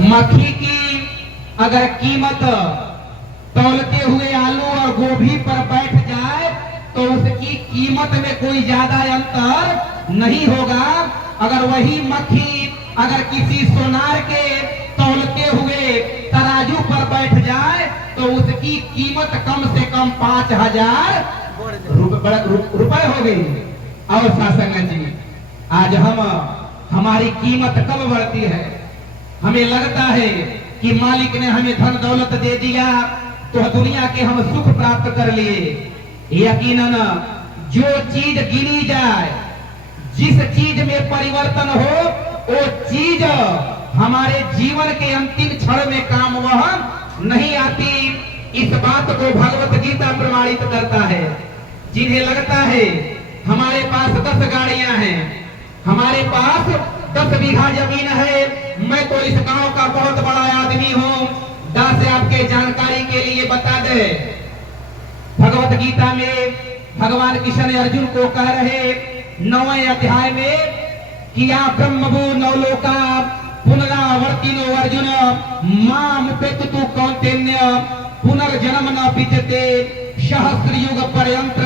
मक्खी की अगर कीमत तौलते हुए आलू और गोभी पर बैठ जाए तो उसकी कीमत में कोई ज्यादा अंतर नहीं होगा। अगर वही मक्खी अगर किसी सोनार के तौलते हुए तराजू पर बैठ जाए तो उसकी कीमत कम से कम 5,000 रुपए होगी। और शासक जी, आज हमारी कीमत कब बढ़ती है? हमें लगता है कि मालिक ने हमें धन दौलत दे दिया तो दुनिया के हम सुख प्राप्त कर लिए। यकीनन जो चीज गिनी जाए, जिस चीज में परिवर्तन हो, वो चीज हमारे जीवन के अंतिम क्षण में काम वह नहीं आती। इस बात को भगवत गीता प्रमाणित करता है। जिन्हें लगता है हमारे पास 10 गाड़ियां हैं, हमारे पास 10 बीघा जमीन है, मैं तो इस गांव का बहुत बड़ा आदमी हूं, दास आपके जानकारी के लिए बता दे, भगवत गीता में भगवान कृष्ण अर्जुन को कह रहे 9वें अध्याय में कि या ब्रह्मभू नवलोका पुनरावर्तिनो अर्जुन माम पेतु कौन्तेन्य पुनर्जन्म न विद्यते सहस्र युग पर्यंत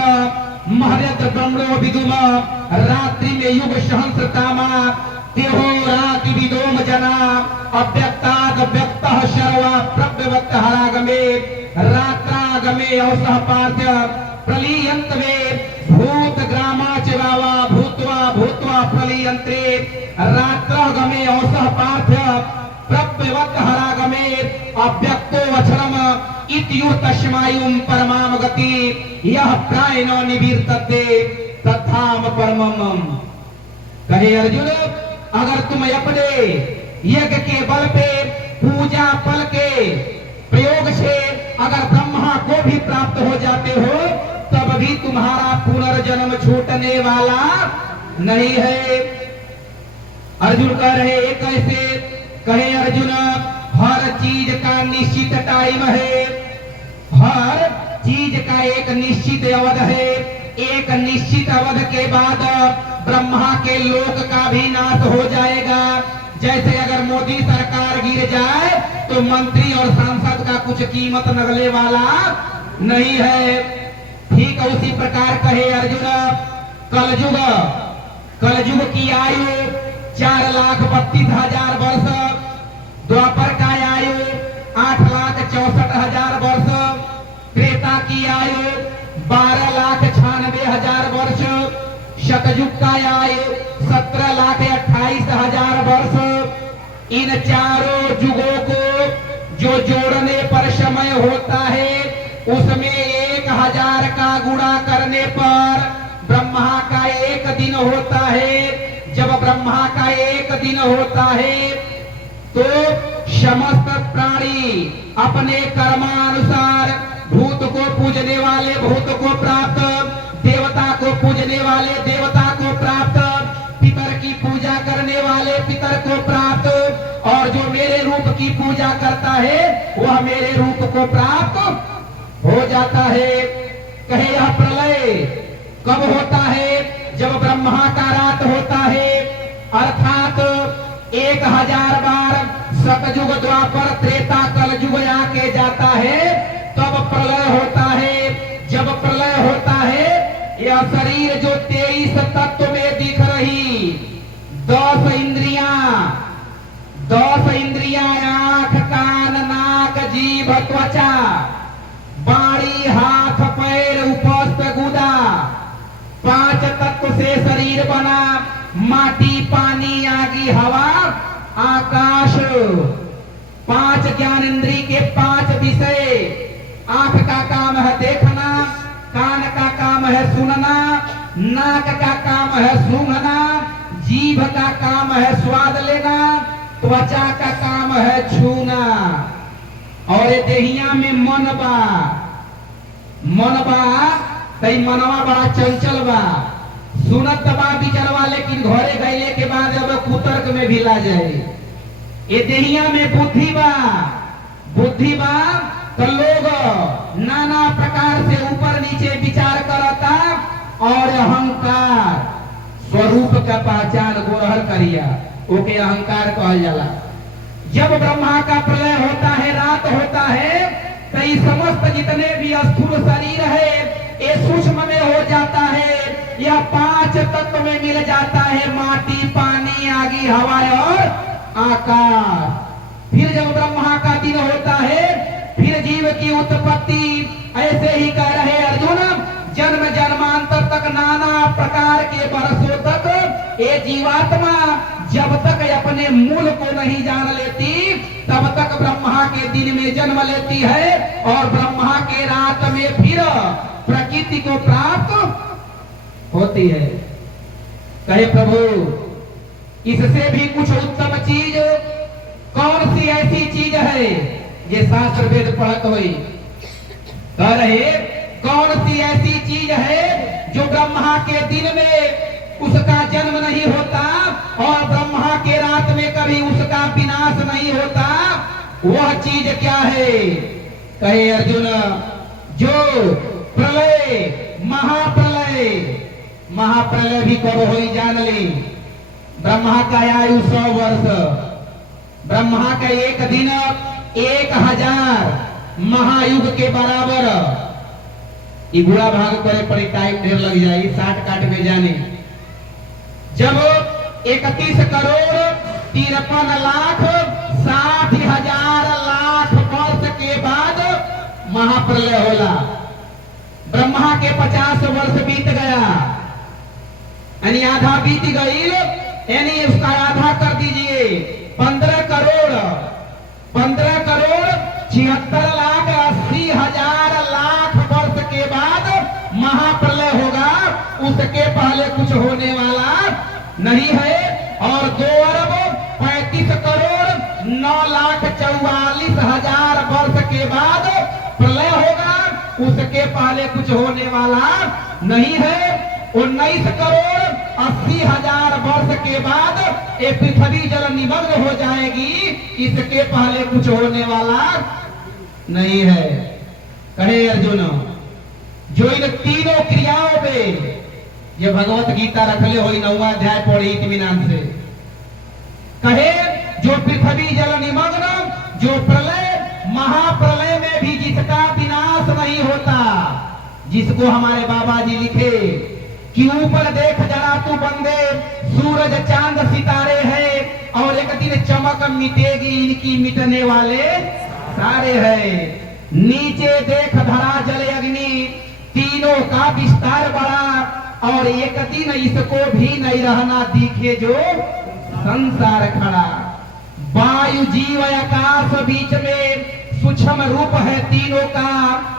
महर्यत ब्रह्मणो विदुम रात्रि में युग सहस्रतामा तेहो राति विदोम जना अव्यक्ताद व्यक्तः सर्वा प्रव्यक्त हरागमे रात्रागमे अवसह पार्थ प्रलीयंतवे भूत ग्रामा चिवावा भूत्वा भूत्वा प्रलीयंत्रे रात्रागमे अवसह पार्थ प्रव्यक्त हरागमे अव्यक्तो वचनम इत्यु तस्मायुम परमाम गति यह प्रायनो निवीर्तते तथाम परमम। कहे अर्जुन, अगर तुम अपने यज्ञ के बल पे पूजा फल के प्रयोग से अगर ब्रह्मा को भी प्राप्त हो जाते हो तब भी तुम्हारा पुनर्जन्म छूटने वाला नहीं है। अर्जुन कह रहे कैसे? कहे अर्जुन, हर चीज का निश्चित टाइम है, हर चीज का एक निश्चित अवध है। एक निश्चित अवध के बाद ब्रह्मा के लोक का भी नाश हो जाएगा। जैसे अगर मोदी सरकार गिर जाए तो मंत्री और सांसद का कुछ कीमत नगले वाला नहीं है। ठीक उसी प्रकार कहे अर्जुन, कलयुग की आयु 4,32,000 वर्ष, द्वापर का आयु 8,64,000 वर्ष, त्रेता की आयु 12,96,000 वर्ष, शतयुग का आयु 17,28,000 वर्ष। इन चारों युगों को जो जोड़ने पर समय होता है उसमें 1,000 का गुणा करने पर ब्रह्मा का 1 दिन होता है। जब ब्रह्मा का 1 दिन होता है तो समस्त प्राणी अपने कर्मानुसार भूत को पूजने वाले भूत को प्राप्त, देवता को पूजने वाले देवता को प्राप्त, पितर की पूजा करने वाले पितर को प्राप्त, और जो मेरे रूप की पूजा करता है वह मेरे रूप को प्राप्त हो जाता है। कहे यह प्रलय कब होता है? जब ब्रह्मा का रात होता है, अर्थात 1,000 बार सतयुग द्वापर त्रेता कलयुग आके जाता है तब प्रलय होता है। जब प्रलय होता है यह शरीर जो 23 तत्व में दिख रही 10 इंद्रियां आंख कान नाक जीभ त्वचा बाड़ी हाथ पैर उपस्थ गुदा 5 तत्व से शरीर बना। माटी पानी आगी हवा आकाश, 5 ज्ञान इंद्री के 5 विषय। आंख का काम है देखना, कान का काम है सुनना, नाक का काम है सूंघना, जीभ का काम है स्वाद लेना, त्वचा का काम है छूना, और ये देहिया में मन बा तई मनवा बड़ा चंचल बा, सुनत बा बिचरवा, लेकिन घरे गईले के बाद अब कुतर्क में भी ला जाए। ये देहिया में बुद्धि बा तो लोग नाना प्रकार से ऊपर नीचे विचार करता, और अहंकार स्वरूप का पहचान गोरहर करिया ओके अहंकार कहल जाला। जब ब्रह्मा का प्रलय होता है, रात होता है, तो ये समस्त जितने भी स्थूल शरीर है ये सूक्ष्म में हो जाता है, यह 5 तत्व में मिल जाता है, माटी, पानी, आगी, हवा और आकाश। फिर जब ब्रह्मा का दिन होता है, फिर जीव की उत्पत्ति। ऐसे ही कह रहे अर्जुन, जन्म जन्मांतर तक नाना प्रकार के वर्षों तक ये जीवात्मा जब तक अपने मूल को नहीं जान लेती तब तक ब्रह्मा के दिन में जन्म लेती है और ब्रह्मा के रात में फिर प्रकृति को प्राप्त होती है। कहे प्रभु, इससे भी कुछ उत्तम चीज कौन सी ऐसी चीज है ये शास्त्र वेद पढ़त हुई? कह रहे कौन सी ऐसी चीज है जो ब्रह्मा के दिन में उसका जन्म नहीं होता और ब्रह्मा के रात में कभी उसका विनाश नहीं होता? वह चीज क्या है? कहे अर्जुन, जो प्रलय, महाप्रलय, महाप्रलय भी कब हो जान ली। ब्रह्मा का आयु 100 वर्ष, ब्रह्मा का एक दिन 1000 महायुग के बराबर। ये बुरा भाग करे पड़े, टाइम ढेर लग जाए 60 काट में जाने। जब 31 करोड़ 53 लाख 60,000 लाख वर्ष के बाद महाप्रलय होला। ब्रह्मा के 50 वर्ष बीत गया, यानी आधा बीत गई, यानी उसका आधा कर दीजिए 15 करोड़ 76 लाख 80,000 लाख वर्ष के बाद महाप्रलय होगा। उसके पहले कुछ होने वाला नहीं है। और 2 अरब 35 करोड़ 9,44,000 वर्ष के बाद प्रलय होगा। उसके पहले कुछ होने वाला नहीं है। 19 करोड़ 80,000 वर्ष के बाद ये पृथ्वी जल निमग्न हो जाएगी। इसके पहले कुछ होने वाला नहीं है। कहे अर्जुन, जो इन तीनों क्रियाओं में, ये भगवत गीता रखले हो 9वां अध्याय पढ़ी इत्मीनान से। कहे जो पृथ्वी जल निमग्न, जो प्रलय, महाप्रलय में भी जिसका विनाश नहीं होता, जिसको हमारे बाबा जी लिखे कि ऊपर देख जरा तू बंदे, सूरज चांद सितारे हैं और एक दिन चमक मिटेगी, इनकी मिटने वाले सारे हैं। नीचे देख धरा जल अग्नि, तीनों का विस्तार बड़ा और एक दिन इसको भी नहीं रहना, दिखे जो संसार खड़ा। वायु जीव आकाश बीच में सूक्ष्म रूप है तीनों का,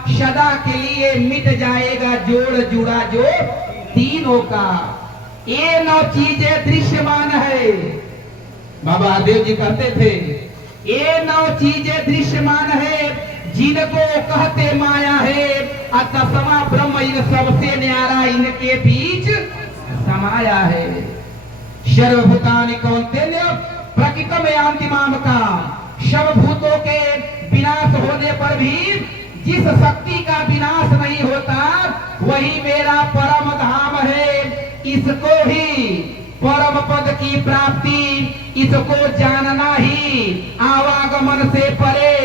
सदा के लिए मिट जाएगा जोड़ जुड़ा जो तीनों का। ये 9 चीजें दृश्यमान है। बाबा हरदेव जी कहते थे ये 9 चीजें दृश्यमान है, जिनको कहते माया है। अतसमा ब्रह्म इन सबसे न्यारा इनके बीच समाया है। सर्वभूतानि कौन्तेय प्रकृतम अंतिमाम का, सब भूतों के विनाश होने पर भी जिस शक्ति का विनाश नहीं होता वही मेरा परम धाम है। इसको ही परम पद की प्राप्ति, इसको जानना ही आवागमन से परे,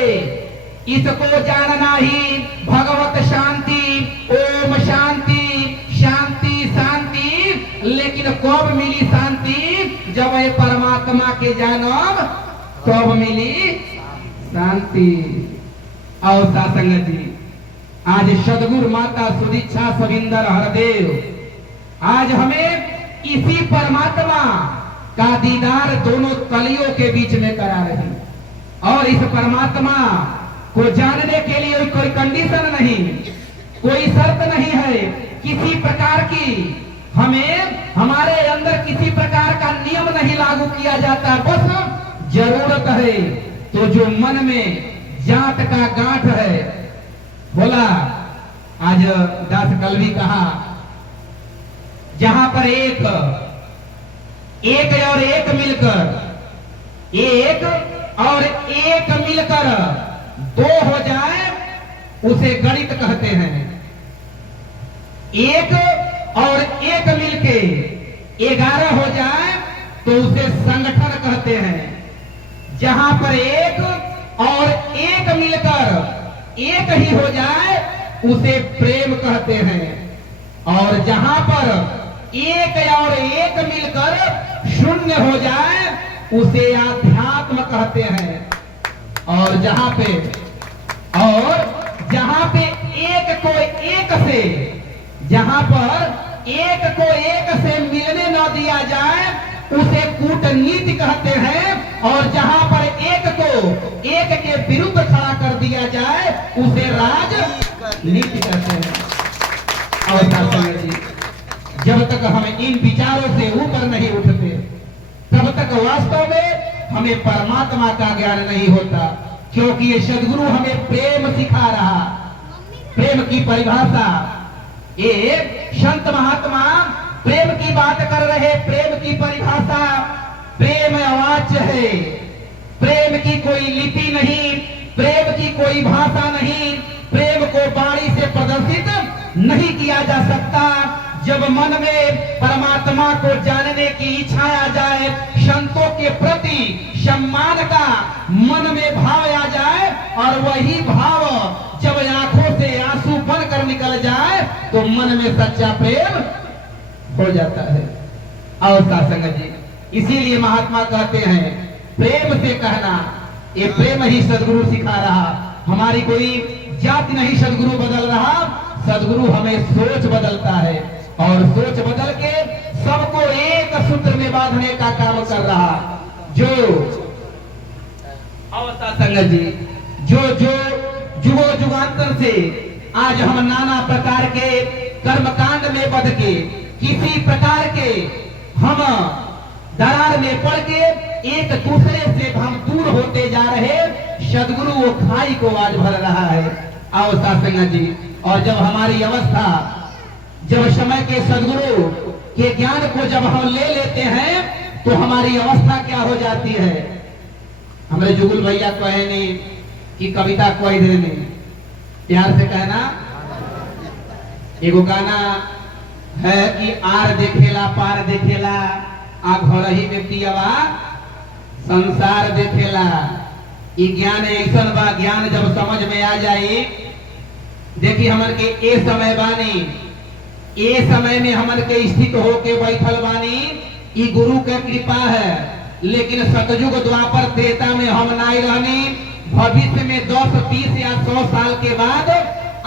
इसको जानना ही भगवत शांति। ओम शांति शांति शांति। लेकिन कब मिली शांति? जब ये परमात्मा के जानब तब मिली शांति। और सासंगत जी, आज सदगुरु माता सुदीक्षा सविंदर हरदेव आज हमें इसी परमात्मा का दीदार दोनों कलियों के बीच में करा रहे। और इस परमात्मा को जानने के लिए कोई कंडीशन नहीं, कोई शर्त नहीं है किसी प्रकार की। हमें हमारे अंदर किसी प्रकार का नियम नहीं लागू किया जाता, बस जरूरत है तो जो मन में जात का गांठ है। बोला आज दास कल भी कहा, जहां पर एक और एक मिलकर, एक और एक मिलकर 2 हो जाए उसे गणित कहते हैं। एक और एक मिलके 11 हो जाए तो उसे संगठन कहते हैं। जहां पर एक और एक मिलकर एक ही हो जाए उसे प्रेम कहते हैं, और जहां पर एक और एक मिलकर शून्य हो जाए उसे आध्यात्म कहते हैं। और जहां पे एक को एक से, जहां पर एक को एक से मिलने न दिया जाए उसे कूटनीति कहते हैं, और जहां पर एक को एक के विरुद्ध खड़ा कर दिया जाए उसे राजनीति कहते हैं। और जी, जब तक हम इन विचारों से ऊपर नहीं उठते तब तक वास्तव में हमें परमात्मा का ज्ञान नहीं होता, क्योंकि ये सदगुरु हमें प्रेम सिखा रहा। प्रेम की परिभाषा, ये संत महात्मा प्रेम की बात कर रहे। प्रेम की परिभाषा, प्रेम अवाच्य है, प्रेम की कोई लिपि नहीं, प्रेम की कोई भाषा नहीं, प्रेम को वाणी से प्रदर्शित नहीं किया जा सकता। जब मन में परमात्मा को जानने की इच्छा आ जाए, संतों के प्रति सम्मान का मन में भाव आ जाए, और वही भाव जब आंखों से आंसू बनकर निकल जाए तो मन में सच्चा प्रेम हो जाता है। और संगत जी, इसीलिए महात्मा कहते हैं प्रेम से कहना, ये प्रेम ही सदगुरु सिखा रहा। हमारी कोई जाति नहीं सदगुरु बदल रहा, सदगुरु हमें सोच बदलता है, और सोच बदल के सबको एक सूत्र में बांधने का काम कर रहा। जो अवस्था संगत जी, जो जुगो जुगांतर से आज हम नाना प्रकार के कर्मकांड में बध के, किसी प्रकार के हम दरार में पड़ के एक दूसरे से हम दूर होते जा रहे, सदगुरु वो खाई को आज भर रहा है। अवस्था संगत जी, और जब हमारी अवस्था, जब समय के सदगुरु के ज्ञान को जब हम ले लेते हैं तो हमारी अवस्था क्या हो जाती है। हमारे जुगुल भैया कहे नहीं कि कविता कोई दे नहीं, प्यार से कहना। एगो गाना है कि आर देखेला पार देखेला, आ घर ही में पियवा संसार देखेला। ये ज्ञान ऐसा बा, ज्ञान जब समझ में आ जाए, देखिए हमन के ए समय बानी, ए समय में हमन के स्थित होके बैठल बानी, ये गुरु के कृपा है। लेकिन सतयुग द्वापर त्रेता में हम नहीं रहनी, भविष्य में 10, 20 या 100 साल के बाद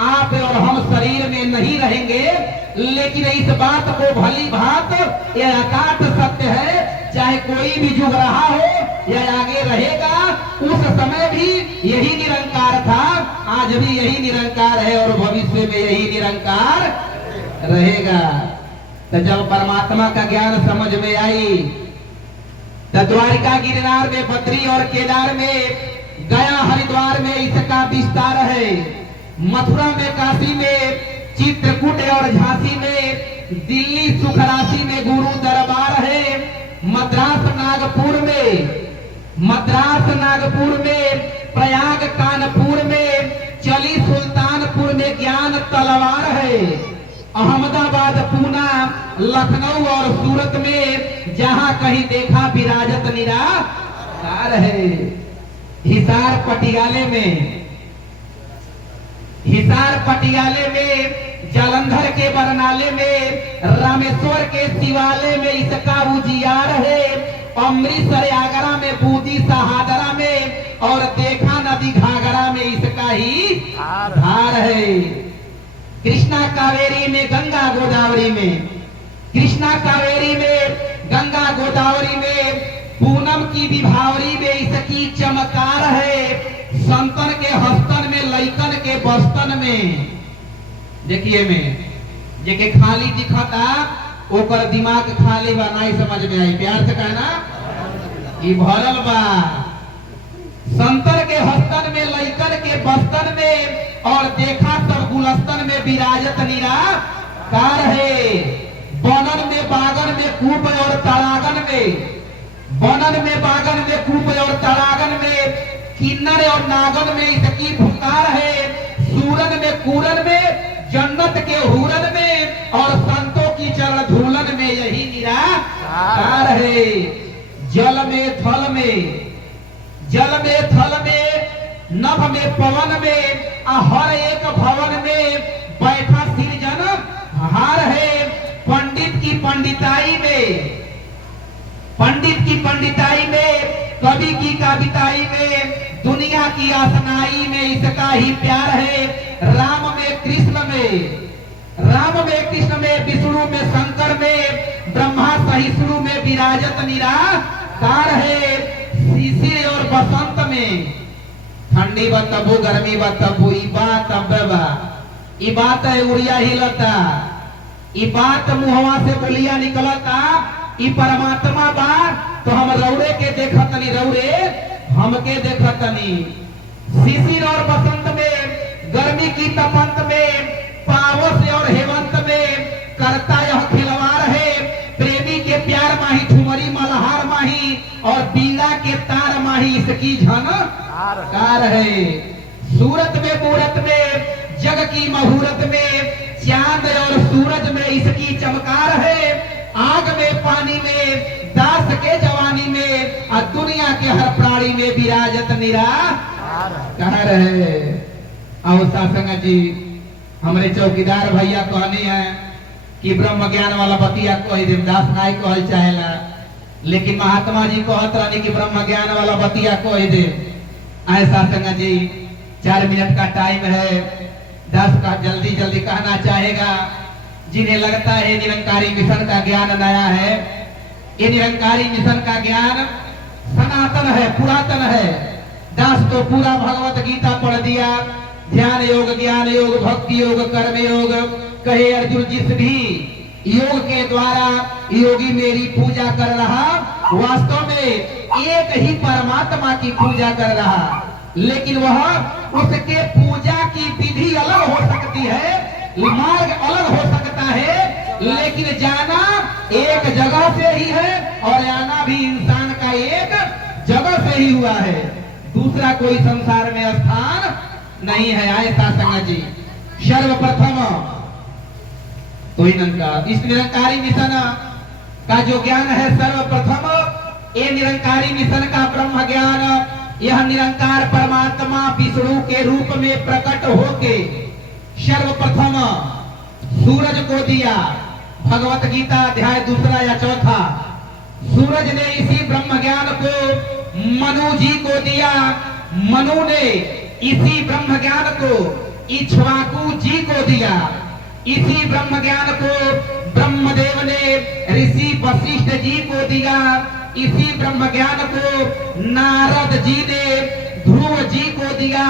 आप और हम शरीर में नहीं रहेंगे। लेकिन इस बात को भली भांत यह अकाट सत्य है, चाहे कोई भी जुग रहा हो या आगे रहेगा, उस समय भी यही निरंकार था, आज भी यही निरंकार है, और भविष्य में यही निरंकार रहेगा। तो जब परमात्मा का ज्ञान समझ में आई, तो द्वारिका गिरनार में, बद्री और केदार में, गया हरिद्वार में इसका विस्तार है, मथुरा में, काशी में, चित्रकूट और झांसी में, दिल्ली सुखरासी में गुरु दरबार है, मद्रास नागपुर में, प्रयाग कानपुर में, चली सुल्तानपुर में ज्ञान तलवार है, अहमदाबाद, पूना, लखनऊ और सूरत में जहां कहीं देखा विराजत निराकार है। हिसार पटियाले में, जालंधर के बरनाले में, रामेश्वर के शिवालय में इसका उजियार है, अमृतसर आगरा में, बूंदी सहादरा में, और देखा नदी घाघरा में इसका ही धार है। कृष्णा कावेरी में, गंगा गोदावरी में, कृष्णा कावेरी में, गंगा गोदावरी में, पूनम की विभावरी में इसकी चमकार है, संतन के हस्तन में, लइकन के बस्तन में। देखिए में जेके खाली दिखता ओकर दिमाग खाली बा, नहीं समझ में आई, प्यार से कहना। ये भरल बा संतर के हस्तन में, लइकन के बस्तन में, और देखा सब गुलस्तन में विराजत निराकार है। बनन में, बागन में, कूप और तड़ागन में, बनन में, बागन में, कूप और तड़ागन में, किन्नर और नागन में इसकी पुकार है, सूरन में, कूरन में, जन्नत के हुरन में, और संतों की चरण धूलन में यही निराकार है। जल में, थल में, जल में थल में नभ में पवन में हर एक भवन में बैठा सिरजन हार है। पंडित की पंडिताई में, पंडित की पंडिताई में, कवि की कविताई में, दुनिया की आसनाई में इसका ही प्यार है। राम में कृष्ण में, राम में कृष्ण में, विष्णु में शंकर में, ब्रह्मा सहिष्णु में विराजत निराकार है। शिशिर और बसंत में, ठंडी बतबू गर्मी बतबू, ई बात है उड़िया हिलता, ई बात मुहवा से बोलिया निकलता, ई परमात्मा बात तो हम रौरे के देखतनी, रौरे हमके देखतनी। शिशिर और बसंत में, गर्मी की तपंत में, पावस और हेमंत में करता यह खिलवाड़ है। प्रेमी के प्यार माही, ठुमरी मल्हार माही और बीड़ा के तार माही इसकी झनकार है। सूरत में मूरत में, जग की मुहूर्त में, चांद और सूरज में इसकी चमकार है। आग में पानी में, दास के जवानी में और दुनिया के हर प्राणी में विराजत निराकार है। और सासंग जी हमारे चौकीदार भैया कहनी है कि ब्रह्म ज्ञान वाला बतिया कोई देवदास नाई कहल चाहेला, लेकिन महात्मा जी कहत रहनी कि ब्रह्म ज्ञान वाला बतिया कोई दे। ऐसा संग जी 4 मिनट का टाइम है, 10 का जल्दी जल्दी कहना चाहेगा। जिन्हें लगता है निरंकारी मिशन का ज्ञान नया है, ये निरंकारी मिशन का ज्ञान सनातन है, पुरातन है। दास तो पूरा भगवत गीता पढ़ दिया, ध्यान योग, ज्ञान योग, भक्ति योग, कर्म योग, कहे अर्जुन जिस भी योग के द्वारा योगी मेरी पूजा कर रहा, वास्तव में एक ही परमात्मा की पूजा कर रहा। लेकिन वह उसके पूजा की विधि अलग हो सकती है, मार्ग अलग हो सकता है, लेकिन जाना एक जगह से ही है और आना भी इंसान का एक जगह से ही हुआ है। दूसरा कोई संसार में स्थान नहीं है। ऐसा संग जी सर्वप्रथम तो इस निरंकारी मिशन का जो ज्ञान है, सर्वप्रथम ये निरंकारी मिशन का ब्रह्म ज्ञान, यह निरंकार परमात्मा विष्णु के रूप में प्रकट होके सर्वप्रथम सूरज को दिया। भगवत गीता अध्याय 2 या 4, सूरज ने इसी ब्रह्म ज्ञान को मनु जी को दिया। मनु ने इसी ब्रह्म ज्ञान को इक्ष्वाकु जी को दिया। इसी ब्रह्म ज्ञान को ब्रह्मदेव ने ऋषि वशिष्ठ जी को दिया। इसी ब्रह्म ज्ञान को नारद जी ने ध्रुव जी को दिया।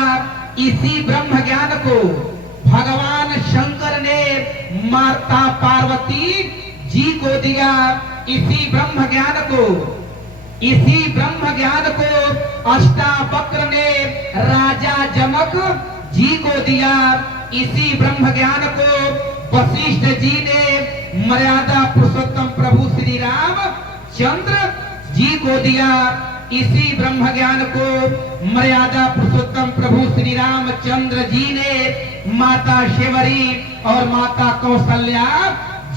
इसी ब्रह्म ज्ञान को भगवान शंकर ने माता पार्वती जी को दिया। इसी ब्रह्म ज्ञान को अष्टावक्र ने राजा जनक जी को दिया। इसी ब्रह्म ज्ञान को वशिष्ठ जी ने मर्यादा पुरुषोत्तम प्रभु श्री राम चंद्र जी को दिया। इसी ब्रह्म ज्ञान को मर्यादा पुरुषोत्तम प्रभु श्री राम चंद्र जी ने माता शेवरी और माता कौशल्या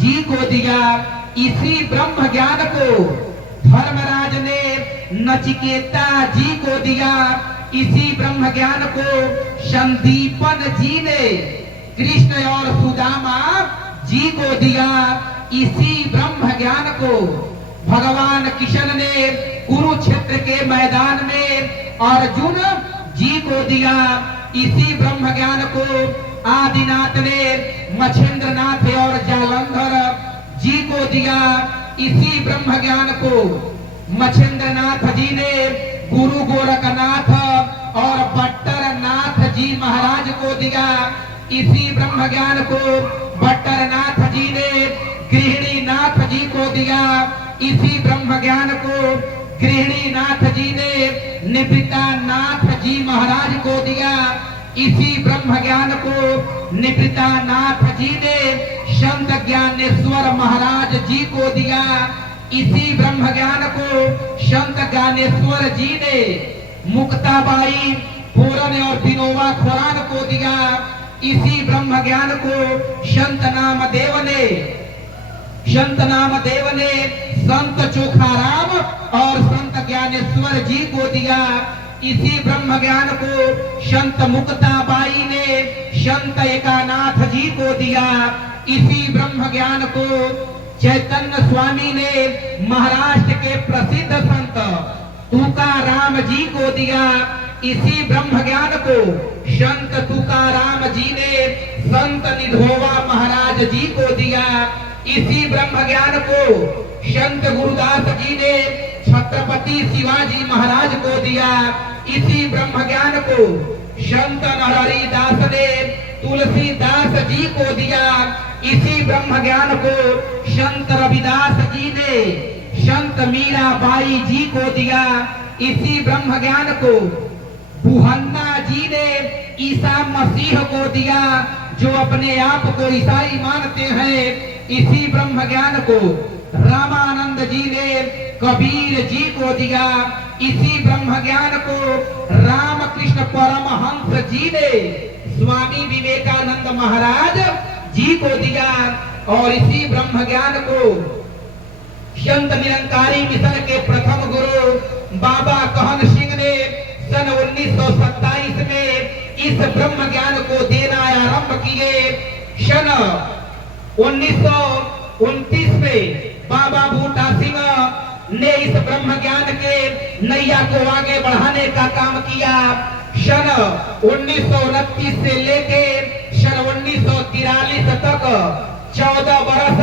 जी को दिया। इसी ब्रह्म ज्ञान को धर्मराज ने नचिकेता जी को दिया। इसी ब्रह्म ज्ञान को संदीपन जी ने कृष्ण और सुदामा जी को दिया। इसी ब्रह्म ज्ञान को भगवान कृष्ण ने कुरुक्षेत्र के मैदान में अर्जुन जी को दिया। इसी ब्रह्म ज्ञान को आदिनाथ ने मछेंद्रनाथ और जालंधर जी को दिया। इसी ब्रह्म ज्ञान को मछेंद्रनाथ जी ने गुरु गोरखनाथ और बट्टरनाथ जी महाराज को दिया। इसी ब्रह्म ज्ञान को बट्टरनाथ जी ने गृहिणीनाथ जी को दिया। इसी ब्रह्म ज्ञान को गृहिणीनाथ जी ने निवृत्तानाथ जी महाराज को दिया। इसी ब्रह्म ज्ञान को निवृत्तानाथ जी ने संत ज्ञानेश्वर महाराज जी को दिया। इसी ब्रह्म ज्ञान को संत ज्ञानेश्वर जी ने मुक्ताबाई पूरन और विनोबा खुरान को दिया। इसी ब्रह्म ज्ञान को संत नामदेव ने संत चोखाराम और संत ज्ञानेश्वर जी को दिया। इसी ब्रह्म ज्ञान को संत मुक्ताबाई ने संत एकानाथ जी को दिया। इसी ब्रह्म ज्ञान को चैतन्य स्वामी ने महाराष्ट्र के प्रसिद्ध संत तुकाराम जी को दिया। इसी ब्रह्म ज्ञान को संत तुकाराम जी ने संत निधोवा महाराज जी को दिया। इसी ब्रह्म ज्ञान को संत गुरुदास जी ने छत्रपति शिवाजी महाराज को दिया। इसी ब्रह्म ज्ञान को संत नरहरि दास ने तुलसीदास जी को दिया। इसी ब्रह्म ज्ञान को संत रविदास जी ने संत मीराबाई जी को दिया। इसी ब्रह्म ज्ञान को बुहन्ना जी ने ईसा मसीह को दिया, जो अपने आप को ईसाई मानते हैं। इसी ब्रह्म ज्ञान को रामानंद जी ने कबीर जी को दिया। इसी ब्रह्म ज्ञान को रामकृष्ण परमहंस जी ने स्वामी विवेकानंद महाराज जी को दिया। और इसी ब्रह्म ज्ञान को संत निरंकारी मिशन के प्रथम गुरु बाबा कहन सिंह ने सन 1927 में इस ब्रह्म ज्ञान को देना आरंभ किए। सन 1929 में बाबा बूटा सिंह ने इस ब्रह्म ज्ञान के नैया को आगे बढ़ाने का काम किया। सन 1929 से लेके सन 1943 तक 14 वर्ष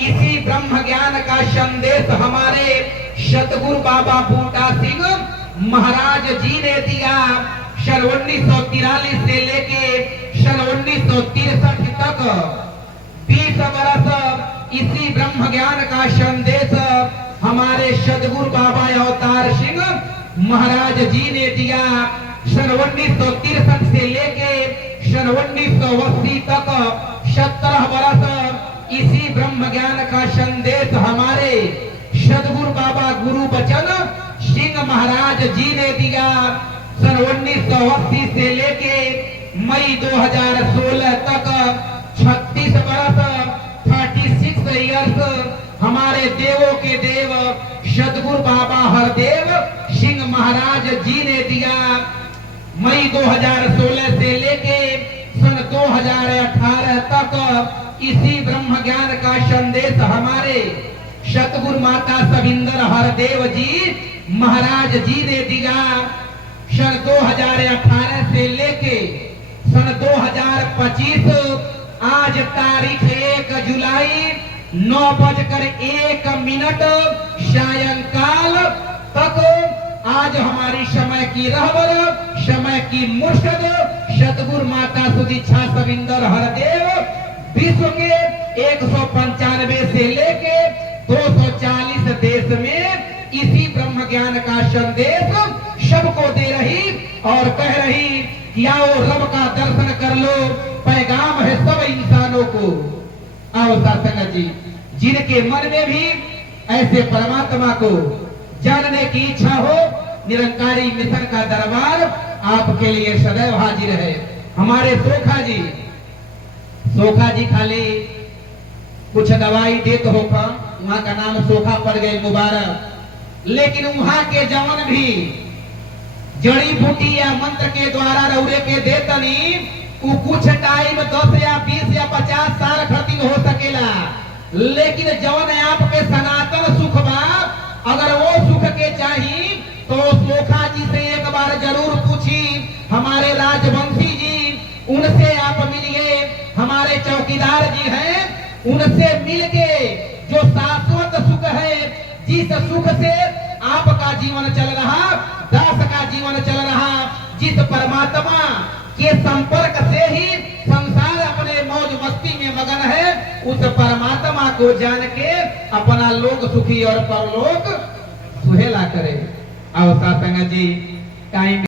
इसी ब्रह्म ज्ञान का संदेश हमारे सतगुरु बाबा बूटा सिंह महाराज जी ने दिया। सन 1943 से लेके सन 1963 तक 20 वर्ष इसी ब्रह्म ज्ञान का संदेश हमारे सतगुरु बाबा अवतार सिंह महाराज जी ने दिया। सन 1963 से लेके सन 1980 तक 17 वर्ष इसी ब्रह्म ज्ञान का संदेश हमारे सतगुरु बाबा गुरु बचन सिंह महाराज जी ने दिया। सन 1980 से लेके मई 2016 तक 36 वर्ष 36 इयर्स हमारे देवों के देव सतगुरु बाबा हरदेव सिंह महाराज जी ने दिया। मई 2016 से लेके सन 2018 तक इसी ब्रह्म ज्ञान का संदेश हमारे सतगुरु माता सविंदर हरदेव जी महाराज जी ने दिया। सन 2018 से लेके सन 2025 आज तारीख 1 जुलाई 9:01 सायंकाल तक आज हमारी समय की रहबर समय की मुर्शद सतगुरु माता सुदीक्षा सविंदर हरदेव विश्व के 195 से लेके 240 देश में इसी ब्रह्म ज्ञान का संदेश सबको दे रही और कह रही कि आओ रब का दर्शन कर लो, पैगाम है सब इंसानों को। आओ सत्संग जी, जिनके मन में भी ऐसे परमात्मा को जानने की इच्छा हो, निरंकारी मिशन का दरबार आपके लिए सदैव हाजिर है। हमारे सोखा जी खाली कुछ दवाई देते हो का, वहां का नाम सोखा पड़ गए मुबारक, लेकिन वहां के जवन भी जड़ी बूटी या मंत्र के द्वारा रौरे के देतनी उ कुछ टाइम 10 या 20 या 50 साल खातिर हो सकेला, लेकिन जवन आपके सनातन सुख बा, अगर वो सुख के चाहिए तो सोखा जी से एक बार जरूर पूछी। हमारे राजवंशी जी, उनसे आप मिलिए। हमारे चौकीदार जी हैं, उनसे मिलके जो शाश्वत सुख है, जिस सुख से आपका जीवन चल रहा, दास का जीवन चल रहा, जिस परमात्मा के संपर्क से ही संसार अपने मौज मस्ती में मगन है, उस परमात्मा को जान के अपना लोक सुखी और परलोक सुहेला करे। आओ सत्संग जी, टाइम